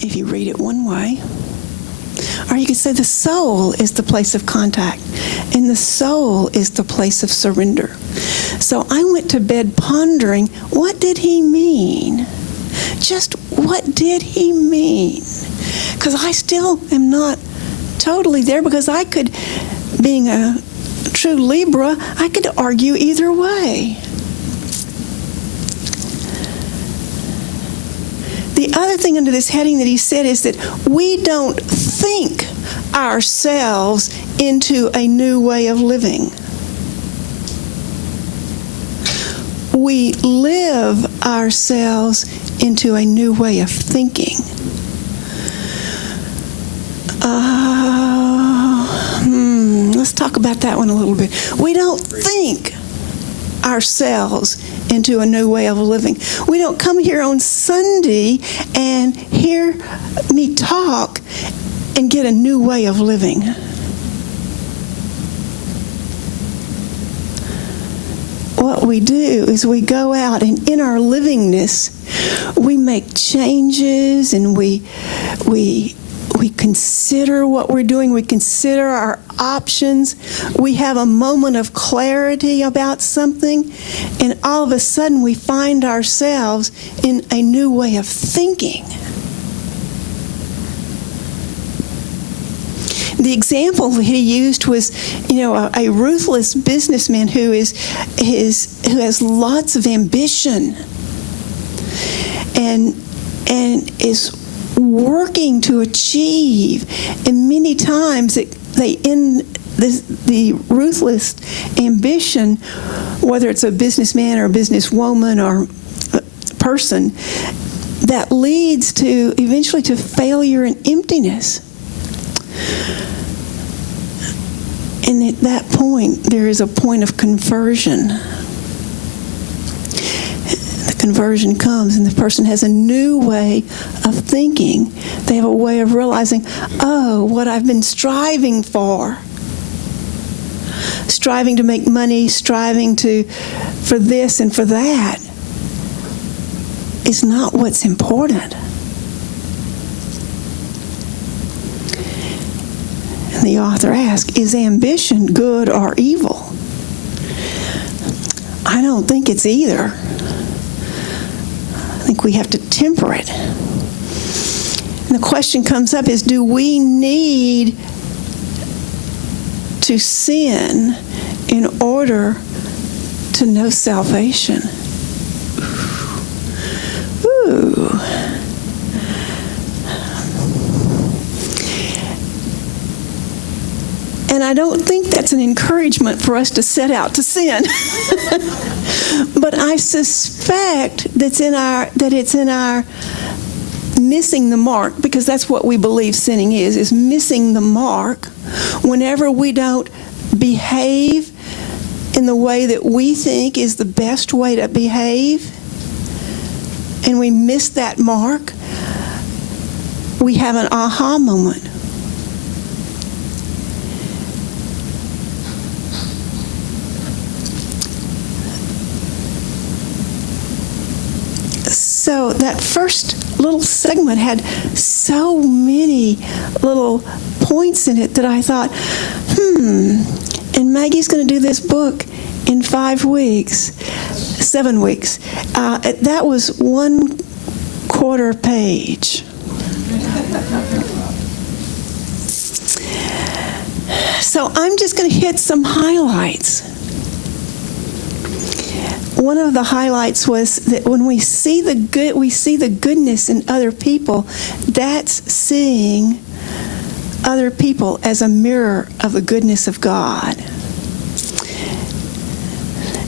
if you read it one way. Or you could say the soul is the place of contact, and the soul is the place of surrender. So I went to bed pondering, what did he mean? Just what did he mean? Because I still am not totally there, because I could, being a true Libra, I could argue either way. The other thing under this heading that he said is that we don't think ourselves into a new way of living. We live ourselves into a new way of thinking. Let's talk about that one a little bit. We don't think ourselves into a new way of living. We don't come here on Sunday and hear me talk and get a new way of living. What we do is we go out, and in our livingness, we make changes, and we consider what we're doing. We consider our options. We have a moment of clarity about something, and all of a sudden we find ourselves in a new way of thinking. The example he used was, a ruthless businessman who has lots of ambition and is working to achieve, and many times they end the ruthless ambition, whether it's a businessman or a businesswoman or a person, that leads to eventually to failure and emptiness. And at that point, there is a point of conversion. The conversion comes, and the person has a new way of thinking. They have a way of realizing, what I've been striving for, striving to make money, striving for this and for that, is not what's important. And the author asks, is ambition good or evil? I don't think it's either. I think we have to temper it. And the question comes up is, do we need to sin in order to know salvation? Ooh. And I don't think that's an encouragement for us to set out to sin. But I suspect that it's in our missing the mark, because that's what we believe sinning is missing the mark. Whenever we don't behave in the way that we think is the best way to behave, and we miss that mark, we have an aha moment. So that first little segment had so many little points in it that I thought, and Maggie's going to do this book in 7 weeks. That was 1/4 page. So I'm just going to hit some highlights. One of the highlights was that when we see the goodness in other people. That's seeing other people as a mirror of the goodness of God.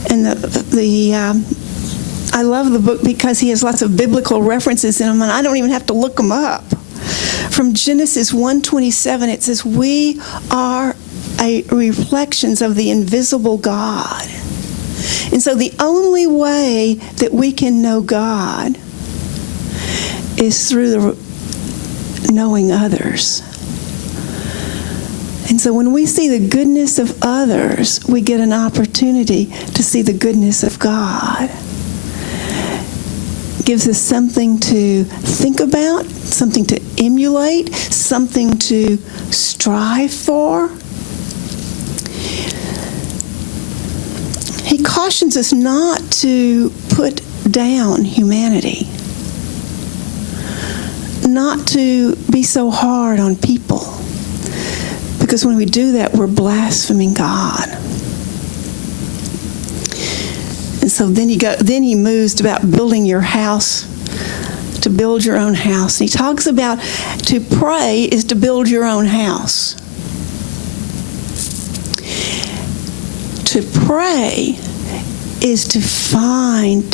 And I love the book because he has lots of biblical references in them, and I don't even have to look them up. From Genesis 1:27, it says, "We are reflections of the invisible God." And so the only way that we can know God is through knowing others. And so when we see the goodness of others, we get an opportunity to see the goodness of God. gives us something to think about, something to emulate, something to strive for. He cautions us not to put down humanity, not to be so hard on people, because when we do that, we're blaspheming God. And so then he moves about building your house, to build your own house. And he talks about to pray is to build your own house. To pray is to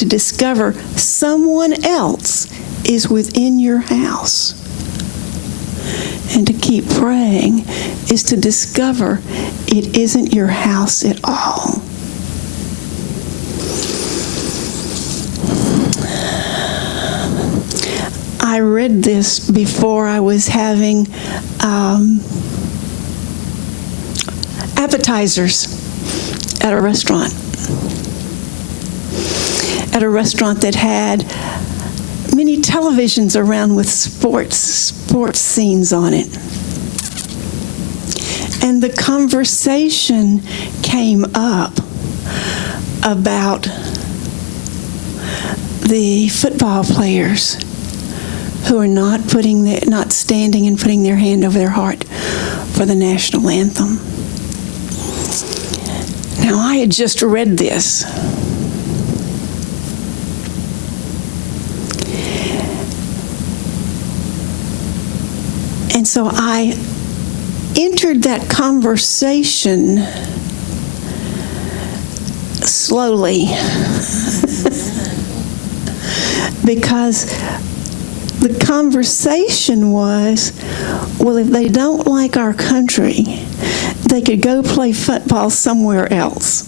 discover someone else is within your house. And to keep praying is to discover it isn't your house at all. I read this before I was having appetizers at a restaurant. At a restaurant that had many televisions around with sports scenes on it. And the conversation came up about the football players who are not standing and putting their hand over their heart for the national anthem. Now, I had just read this. And so I entered that conversation slowly because the conversation was, well, if they don't like our country, they could go play football somewhere else.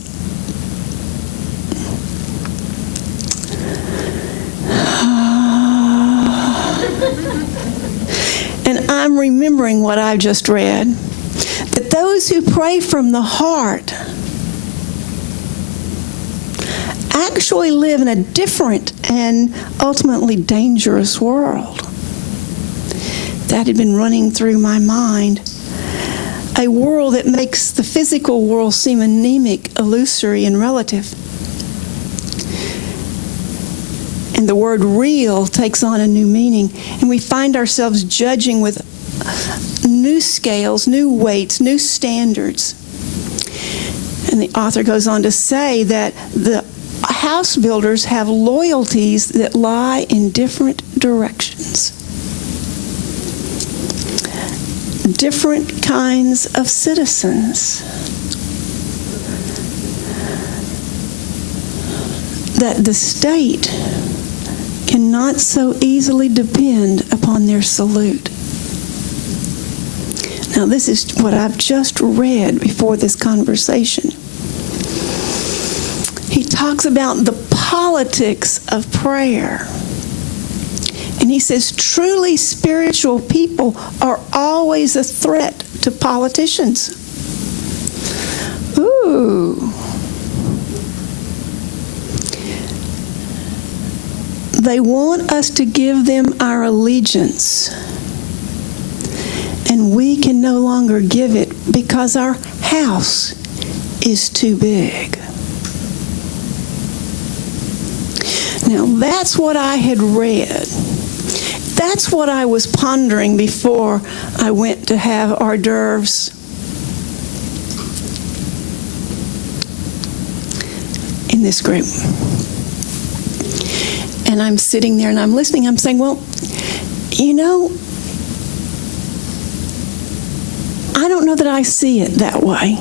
And I'm remembering what I just read, that those who pray from the heart actually live in a different and ultimately dangerous world. That had been running through my mind. A world that makes the physical world seem anemic, illusory, and relative. And the word real takes on a new meaning. And we find ourselves judging with new scales, new weights, new standards. And the author goes on to say that the house builders have loyalties that lie in different directions. Different kinds of citizens. That the state cannot so easily depend upon their salute. Now, this is what I've just read before this conversation. He talks about the politics of prayer. And he says, truly spiritual people are always a threat to politicians. Ooh. They want us to give them our allegiance. And we can no longer give it because our house is too big. Now, that's what I had read. That's what I was pondering before I went to have hors d'oeuvres in this group. And I'm sitting there and I'm listening. I'm saying, well, you know, I don't know that I see it that way.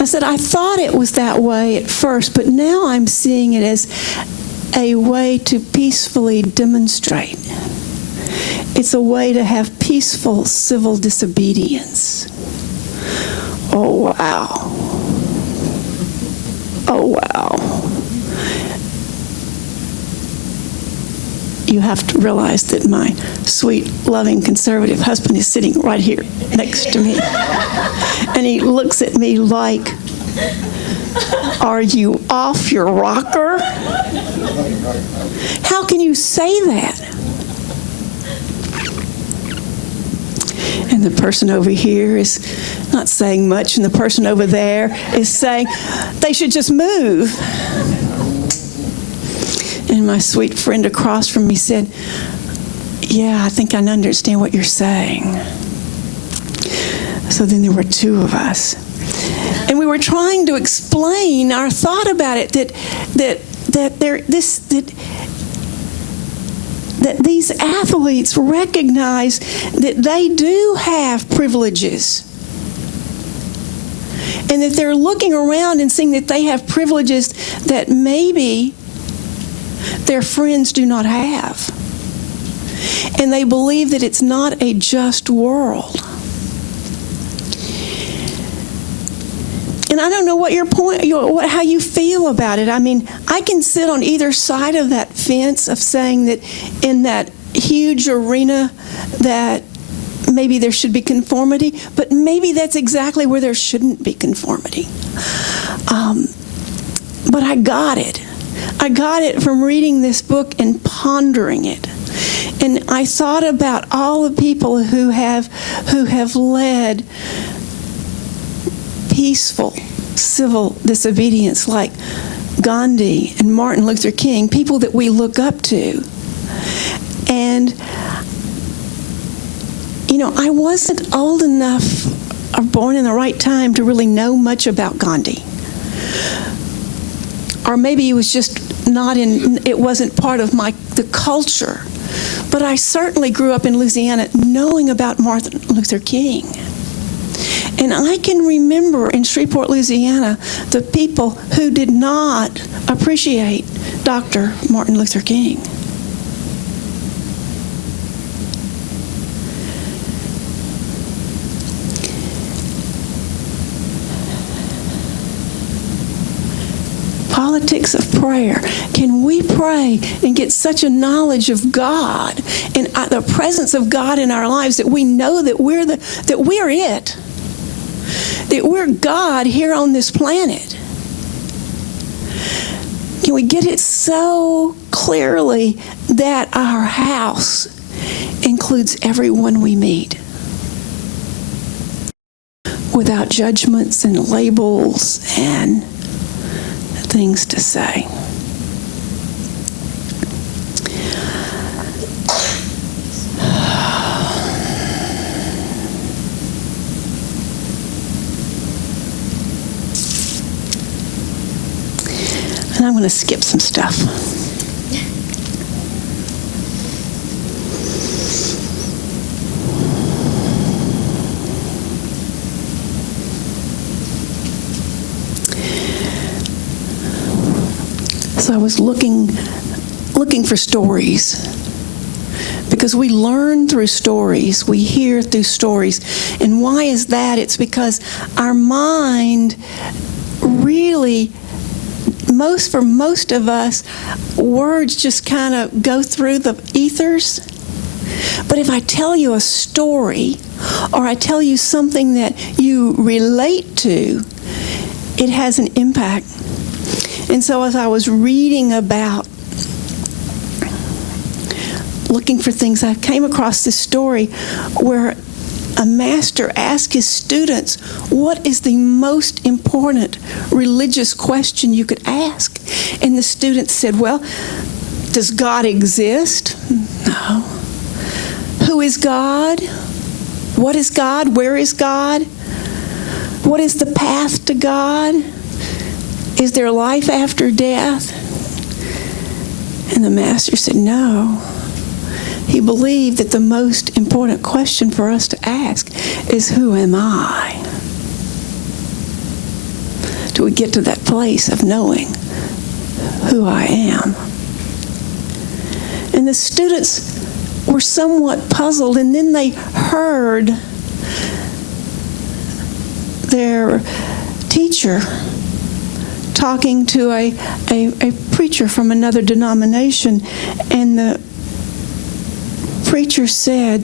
I said, I thought it was that way at first, but now I'm seeing it as a way to peacefully demonstrate. It's a way to have peaceful civil disobedience. Oh, wow. Oh, wow. You have to realize that my sweet, loving, conservative husband is sitting right here next to me. And he looks at me like, Are you off your rocker? How can you say that? And the person over here is not saying much, and the person over there is saying they should just move. And my sweet friend across from me said, yeah, I think I understand what you're saying. So then there were two of us. And we were trying to explain our thought about it, that these athletes recognize that they do have privileges. And that they're looking around and seeing that they have privileges that maybe their friends do not have. And they believe that it's not a just world. And I don't know what your point, how you feel about it. I mean, I can sit on either side of that fence of saying that in that huge arena that maybe there should be conformity, but maybe that's exactly where there shouldn't be conformity. But I got it. I got it from reading this book and pondering it. And I thought about all the people who have led peaceful civil disobedience, like Gandhi and Martin Luther King, people that we look up to. And, you know, I wasn't old enough or born in the right time to really know much about Gandhi. Or maybe it was just it wasn't part of the culture. But I certainly grew up in Louisiana knowing about Martin Luther King. And I can remember in Shreveport, Louisiana, the people who did not appreciate Dr. Martin Luther King. Politics of prayer. Can we pray and get such a knowledge of God and the presence of God in our lives that we know that we're it? That we're God here on this planet? Can we get it so clearly that our house includes everyone we meet? Without judgments and labels and things to say. And I'm going to skip some stuff. So I was looking for stories, because we learn through stories, we hear through stories. And why is that? It's because our mind really, for most of us, words just kind of go through the ethers. But if I tell you a story, or I tell you something that you relate to, it has an impact. And so as I was reading about looking for things, I came across this story where a master asked his students, what is the most important religious question you could ask? And the students said, well, does God exist? No. Who is God? What is God? Where is God? What is the path to God? Is there life after death? And the master said, no. He believed that the most important question for us to ask is, who am I? Till we get to that place of knowing who I am. And the students were somewhat puzzled, and then they heard their teacher talking to a preacher from another denomination, and the preacher said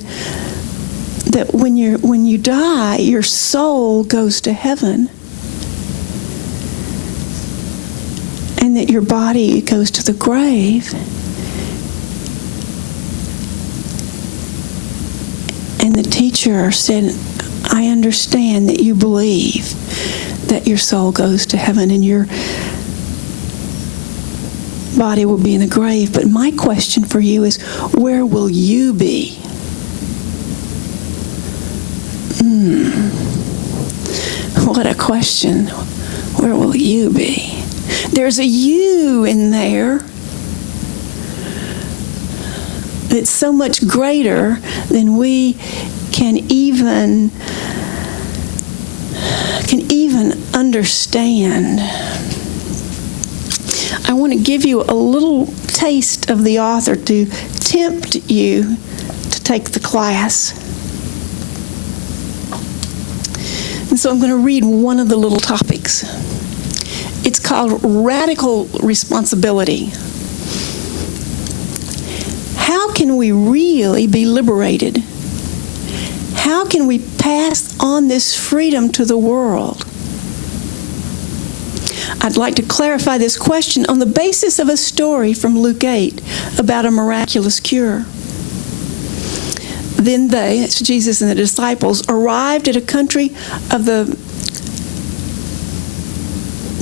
that when you die, your soul goes to heaven. and that your body goes to the grave. And the teacher said, I understand that you believe that your soul goes to heaven and your body will be in the grave. But my question for you is, where will you be? What a question. Where will you be? There's a you in there that's so much greater than we can even understand. I want to give you a little taste of the author to tempt you to take the class. And so I'm going to read one of the little topics. It's called Radical Responsibility. How can we really be liberated? How can we pass on this freedom to the world? I'd like to clarify this question on the basis of a story from Luke 8 about a miraculous cure. Then they, that's Jesus and the disciples, arrived at a country of the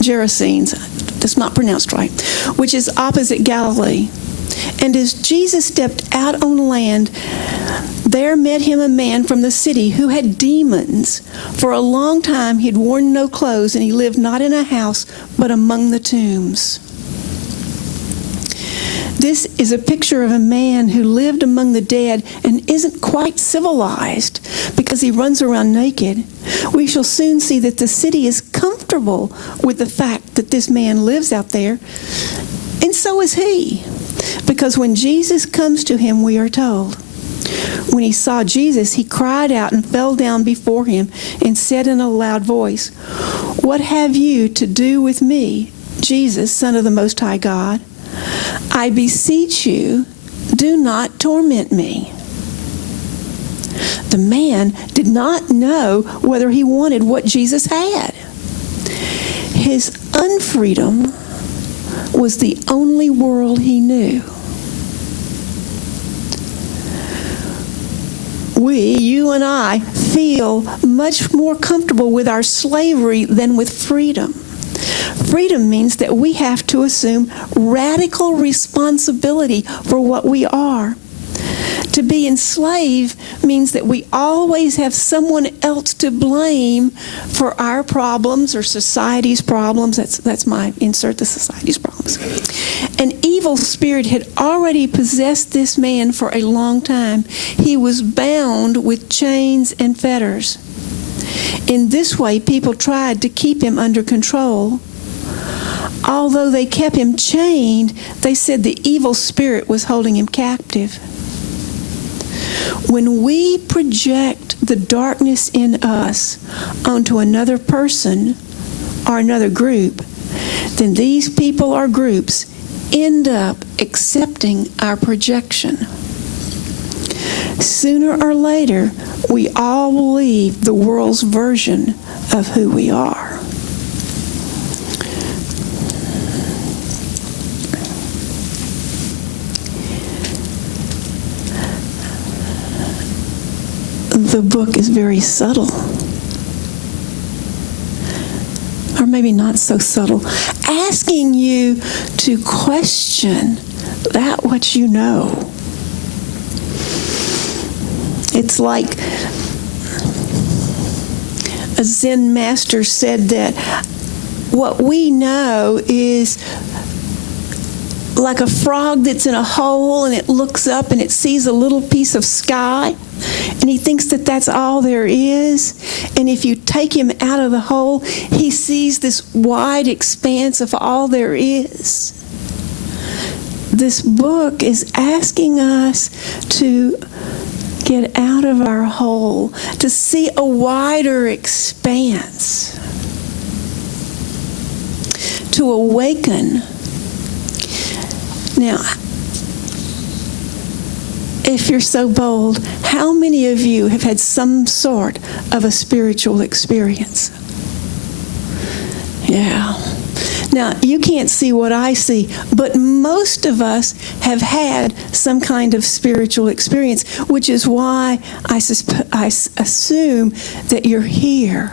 Gerasenes, that's not pronounced right, which is opposite Galilee. And as Jesus stepped out on land, there met him a man from the city who had demons. For a long time he'd worn no clothes, and he lived not in a house, but among the tombs. This is a picture of a man who lived among the dead and isn't quite civilized because he runs around naked. We shall soon see that the city is comfortable with the fact that this man lives out there, and so is he. Because when Jesus comes to him, we are told, when he saw Jesus, he cried out and fell down before him and said in a loud voice, "What have you to do with me, Jesus, Son of the Most High God? I beseech you, do not torment me." The man did not know whether he wanted what Jesus had. His unfreedom was the only world he knew. We, you and I, feel much more comfortable with our slavery than with freedom. Freedom means that we have to assume radical responsibility for what we are. To be enslaved means that we always have someone else to blame for our problems or society's problems. That's my insert, the society's problems. An evil spirit had already possessed this man for a long time. He was bound with chains and fetters. In this way, people tried to keep him under control. Although they kept him chained, they said the evil spirit was holding him captive. When we project the darkness in us onto another person or another group, then these people or groups end up accepting our projection. Sooner or later, we all believe the world's version of who we are. The book is very subtle, or maybe not so subtle, asking you to question that what you know. It's like a Zen master said that what we know is like a frog that's in a hole and it looks up and it sees a little piece of sky. And he thinks that that's all there is. And if you take him out of the hole, he sees this wide expanse of all there is. This book is asking us to get out of our hole, to see a wider expanse, to awaken. Now, if you're so bold, how many of you have had some sort of a spiritual experience? Yeah. Now, you can't see what I see, but most of us have had some kind of spiritual experience, which is why I assume that you're here.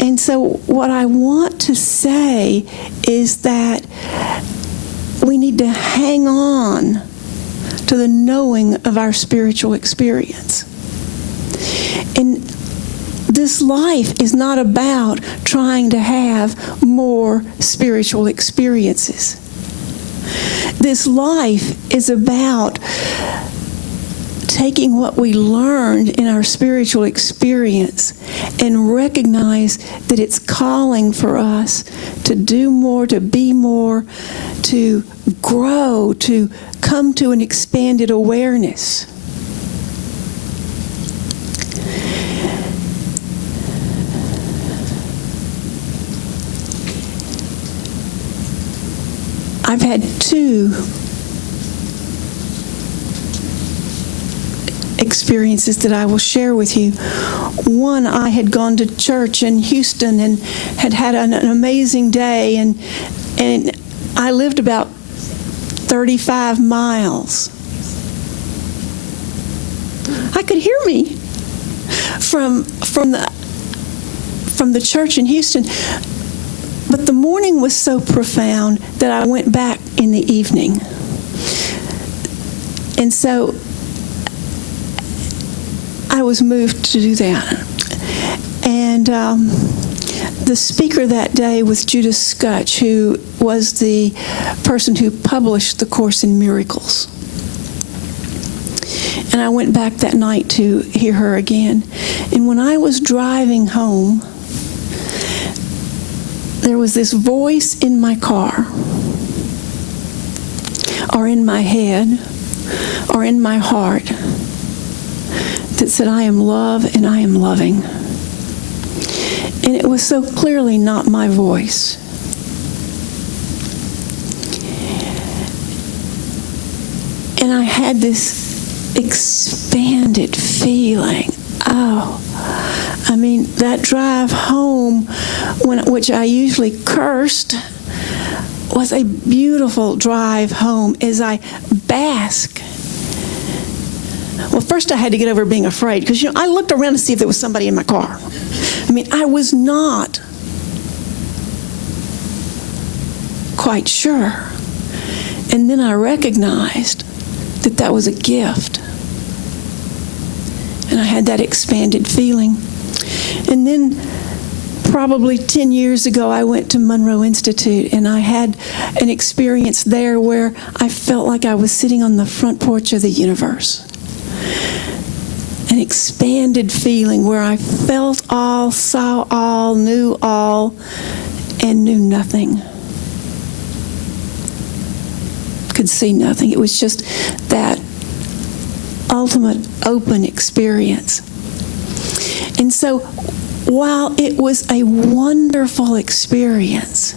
And so what I want to say is that we need to hang on to the knowing of our spiritual experience. And this life is not about trying to have more spiritual experiences. This life is about taking what we learned in our spiritual experience and recognize that it's calling for us to do more, to be more, to grow, to come to an expanded awareness. I've had two experiences that I will share with you. One, I had gone to church in Houston and had an amazing day, and I lived about 35 miles. I could hear me from the church in Houston, but the morning was so profound that I went back in the evening. And so I was moved to do that. And the speaker that day was Judah Scutch, who was the person who published the Course in Miracles. And I went back that night to hear her again. And when I was driving home, there was this voice in my car, or in my head, or in my heart, that said, I am love and I am loving. And it was so clearly not my voice. And I had this expanded feeling. Oh, I mean, that drive home, which I usually cursed, was a beautiful drive home as I bask. Well, first I had to get over being afraid, because, I looked around to see if there was somebody in my car. I mean, I was not quite sure. And then I recognized that that was a gift. And I had that expanded feeling. And then probably 10 years ago, I went to Monroe Institute, and I had an experience there where I felt like I was sitting on the front porch of the universe. An expanded feeling where I felt all, saw all, knew all, and knew nothing. Could see nothing. It was just that ultimate open experience. And so while it was a wonderful experience,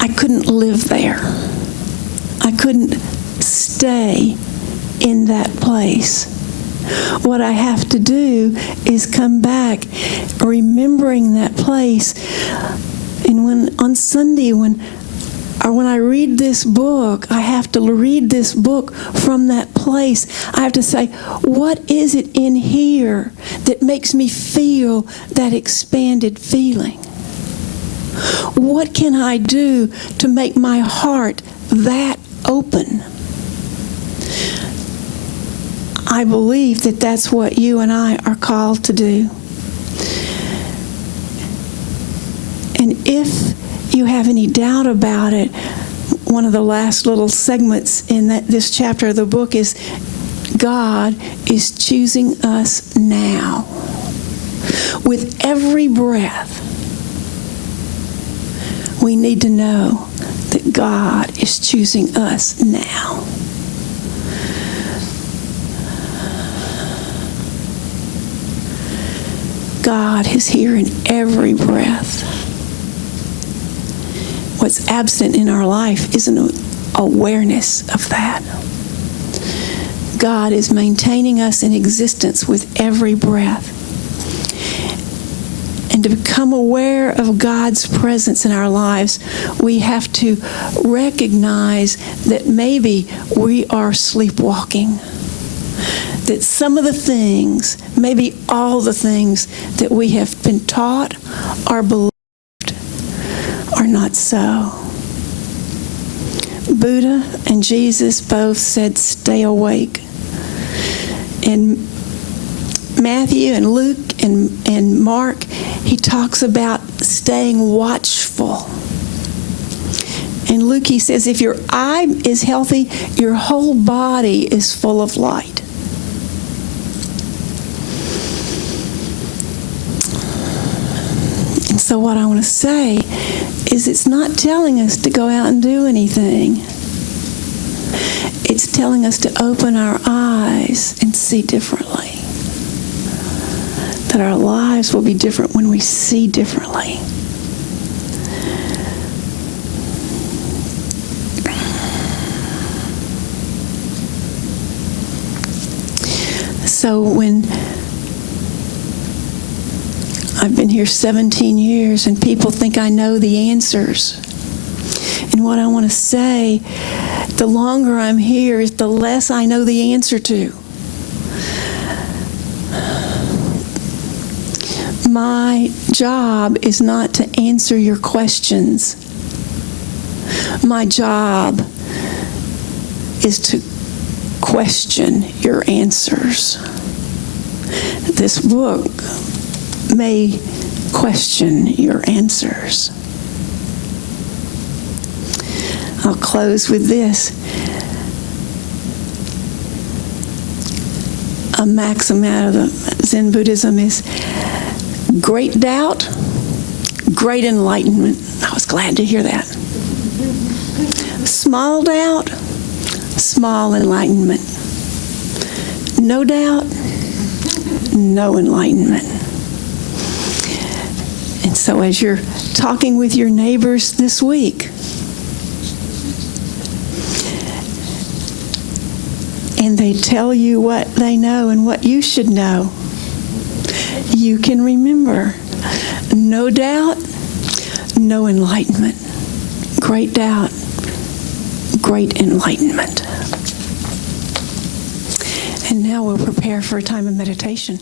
I couldn't live there. I couldn't stay in that place. What I have to do is come back remembering that place. And when on Sunday, when I read this book, I have to read this book from that place. I have to say, what is it in here that makes me feel that expanded feeling? What can I do to make my heart that open? I believe that that's what you and I are called to do. And if you have any doubt about it, one of the last little segments in this chapter of the book is God is choosing us now. With every breath, we need to know that God is choosing us now. God is here in every breath. What's absent in our life is an awareness of that. God is maintaining us in existence with every breath. and to become aware of God's presence in our lives, we have to recognize that maybe we are sleepwalking. That some of the things, maybe all the things that we have been taught or believed are not so. Buddha and Jesus both said, stay awake. In Matthew and Luke and Mark, he talks about staying watchful. In Luke, he says, if your eye is healthy, your whole body is full of light. And so what I want to say is it's not telling us to go out and do anything. It's telling us to open our eyes and see differently. That our lives will be different when we see differently. So when I've been here 17 years and people think I know the answers. And what I want to say, the longer I'm here, is the less I know the answer to. My job is not to answer your questions. My job is to question your answers. This book may question your answers. I'll close with this. A maxim out of the Zen Buddhism is, great doubt, great enlightenment. I was glad to hear that. Small doubt, small enlightenment. No doubt, no enlightenment. And so as you're talking with your neighbors this week, and they tell you what they know and what you should know, you can remember, no doubt, no enlightenment. Great doubt, great enlightenment. And now we'll prepare for a time of meditation.